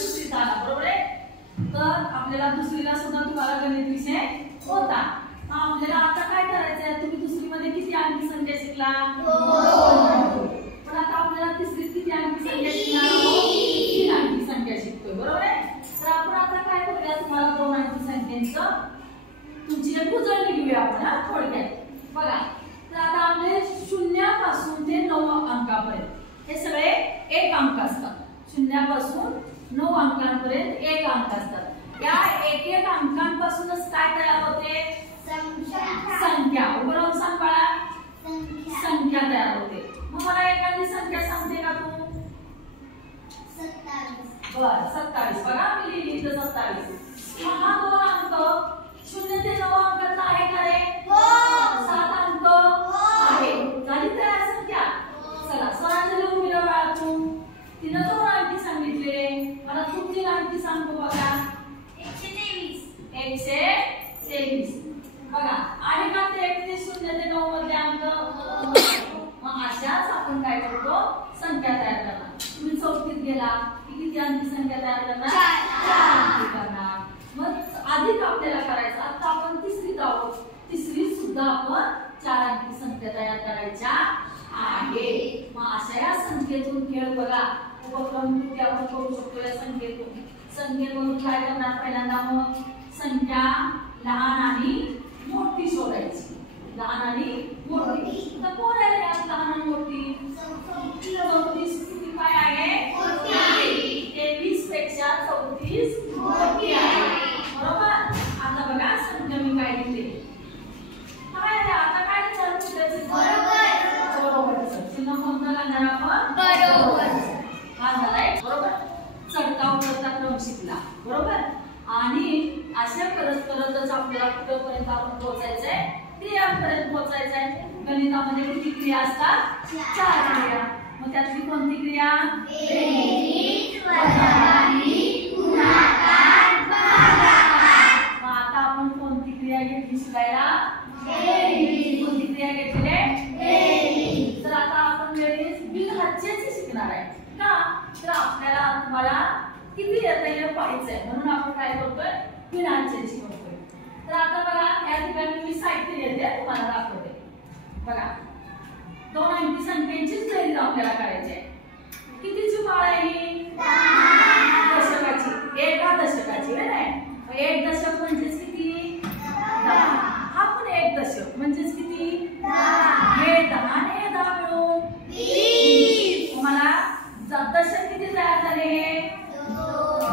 तिसरीत आला, बरोबर आहे? तर आपल्याला दुसरीला सुद्धा तुम्हाला गणित विषय होता. आपल्याला आता काय करायचं आहे? तुम्ही दुसरीमध्ये किती अंकी संख्या शिकला? 2. पण आता आपल्याला तिसरीत किती अंकी संख्या शिकणार आहोत? 3 अंकी संख्या शिकतोय, बरोबर आहे? तर आपण आता काय करूया, तुम्हाला 2 अंकी संख्यांचं तुमची एक उजळणी घेऊया आपण थोडक्यात. बघा, तर आता आपले 0 पासून ते 9 अंकापर्यंत हे सगळे एक अंक असतात. 0 पासून 9 अंकांपर्यंत एक अंक असतात. या एक अंकांपासूनच काय तयार होते? संख्या. उभं राहून सांग बाळा. संख्या तयार होते. मग मला एखादी संख्या सांगते का तू? 27. बरं, 27. बघा मी लिहिली इथं 27. मग हा 2 अंक 0 ते 9 अंकातला आहे का रे? 7 अंक आहे. झाली तयार संख्या. चला सरांचं लिहून मिळव बाळा तू. तिनं 2 अंकी सांगितले. मला तू 3 अंकी सांगतो बघा. 123. बघा आहे का ते 0 ते 9 मधले अंक? मग अशाच आपण काय करतो? संख्या तयार करणार. तुम्ही 4थीत गेला की किती अंकी संख्या तयार करणार? 4 अंकी करणार. मग अधिक आपल्याला करायचं. आता आपण तिसरीत आहोत. तिसरीत सुद्धा आपण 4 अंकी संख्या तयार करायच्या आहे. मग अशा या संख्येतून खेळ बघा उपक्रम किती आपण करू शकतो या संख्येतून. संख्येतून काय करणार? पहिल्यांदा मग संख्या लहान आणि मोठी शोधायची. लहान आणि मोठी. आता कोण आहे यात लहान आणि मोठी? 34 किती काय आहे? 23 पेक्षा 34 मोठी आहे, बरोबर? आता बघा संख्या मी काय लिहिली. काय आहे आता? काय लिहायचं? बरोबर. चिन्ह कोणतं घालणार आपण? बरोबर. हा झालाय, बरोबर. चढता उतरता क्रम शिकला, बरोबर. आणि अशा करत करतच आपल्याला कुठपर्यंत आपण पोहोचायचंय? क्रियांपर्यंत पोहोचायचंय. गणितामध्ये किती क्रिया असतात? 4 क्रिया. मग त्यातली कोणती क्रिया? बेरीज, वजाबाकी, गुणाकार, भागाकार. मग आता आपण कोणती क्रिया घेतली शिकायला? बेरीज. कोणती क्रिया घेतली? बेरीज. तर आता आपण बेरीज बिनहद्दीची शिकणार आहे का? तर आपल्याला तुम्हाला किती येतं हे पाहायचंय, म्हणून आपण काय करतोय? बिनहद्दीची करतोय. तर आता बघा या ठिकाणी मी साहित्य घेते तुम्हाला दाखवते. बघा 2 अंकी संख्येचीच बेरीज आपल्याला करायची आहे. कितीची माळ आहे ही? दशकाची. एका दशकाची आहे ना. 1 दशक म्हणजेच किती? 10. हा पण 1 दशक म्हणजेच किती? 10. हे 10 आणि हे 10 मिळून 20. मला दशक किती तयार झाले?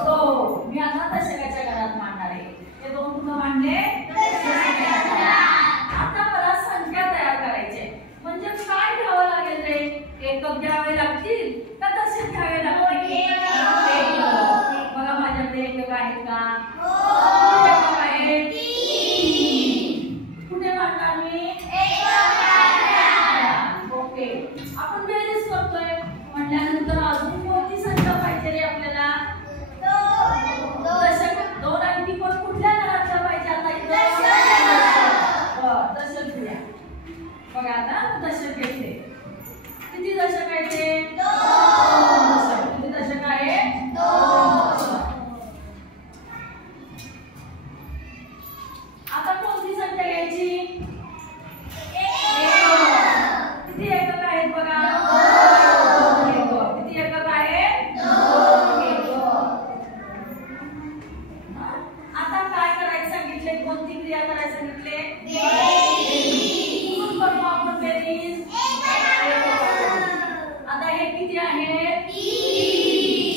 2. मी आता दशकाच्या घरात मांडणार आहे. हे 2 कुठं मांडले? आता मला संख्या तयार करायची. म्हणजे काय घ्यावं लागेल रे? एकक घ्यावे लागतील का दशक घ्यावे लागतील? बघा माझ्याकडे एकक आहेत का? एकक आहेत. कुठे मांडणार मी? ओके. आपण बेरीज करतोय म्हटल्यानंतर अजून कोणती संख्या पाहिजे रे आपल्याला? दशक. 2 अंकी पण कुठल्या घरातल्या पाहिजे आता इथं? दशक घ्या. बघा आता दशक घेतले. किती दशक आहे ते? 2 दशक. किती दशक आहे? 2. आता कोणती संख्या घ्यायची? किती एकक आहेत बघा? 2 एकक. किती एकक आहेत? 2 एकक. आता काय करायचं सांगितले? कोणती क्रिया करायला सांगितले? बेरीज. करू आपण बेरीज. आता हे किती आहेत? 3.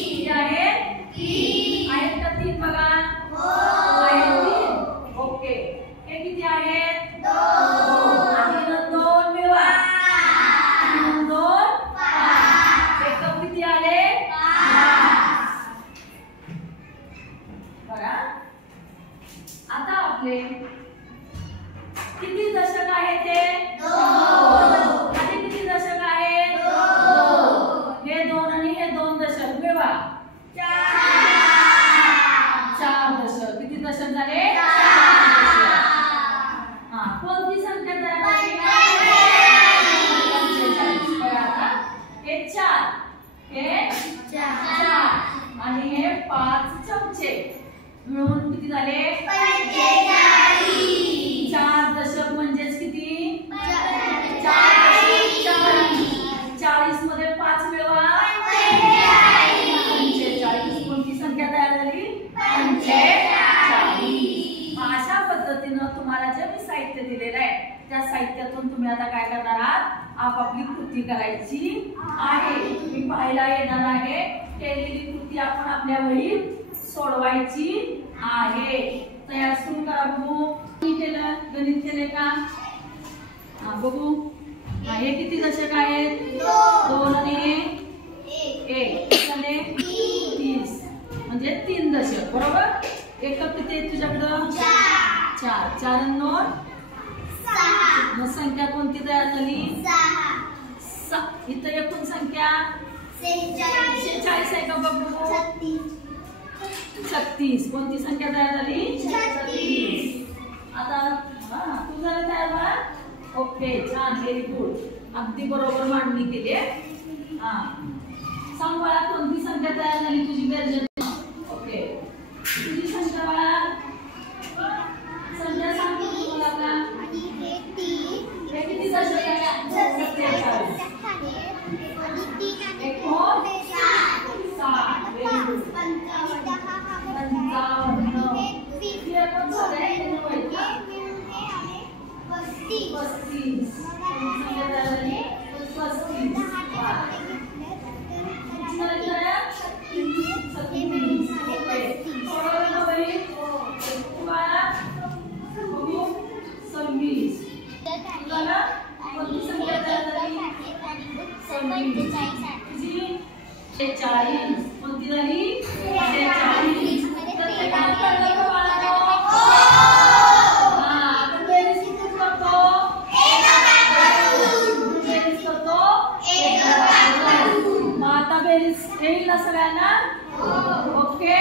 किती आहेत? 3. आहेत का 3 बघा? आहेत 3. ओके. हे किती आहेत? 2. आणि 2 मिळवा. 2 5. एकक किती आले? 5. बघा आता आपले किती दशक आहे ते? 2. आणि किती दशक आहे? 2. हे 2 आणि हे 2 दशक मिळवा. 4 दशक. किती दशक झाले? 4 दशक. हा कोणती संख्या तयार झाली? 45. बघा आता हे 4 हे 4 आणि हे 5. 5 चमचे मिळून किती झाले? 4 दशक म्हणजेच किती? 40 मध्ये 5 मिळवा 45. कोणती संख्या तयार झाली? 45. अशा पद्धतीनं तुम्हाला जे मी साहित्य दिलेलं आहे त्या साहित्यातून तुम्ही आता काय करणार आहात? आपापली कृती करायची आहे. मी पाहायला येणार आहे. केलेली कृती आपण आपल्या वहीत सोडवायची आहे. तयार सुरू करा बघू. केलं गणित केले का? बघू. हे किती दशक आहेत? 2 आणि 1 झाले 30 म्हणजे 3 दशक. बरोबर. एकक किती आहे तुझ्याकडं? 4. 4 आणि 9 6. मग संख्या कोणती तयार झाली? 6. इथं एकूण संख्या 46 आहे का बघू? 36. कोणती संख्या तयार झाली? 36. आता तू झालं तयार बा? ओके, छान, व्हेरी गुड. अगदी बरोबर मांडणी केली. सांग बाळा कोणती संख्या तयार झाली तुझी बेरजेत? ओके, तुझी संख्या बाळा संख्या सांग तुम्हाला का? हे किती दशक आहे? 47. 7. Very good. 55. हे पण सगळे लिहायचं. 35. संख्या तयार झाली 35. कोणती झाली? 46. आता बेरीज येईल ना सगळ्यांना? ओके.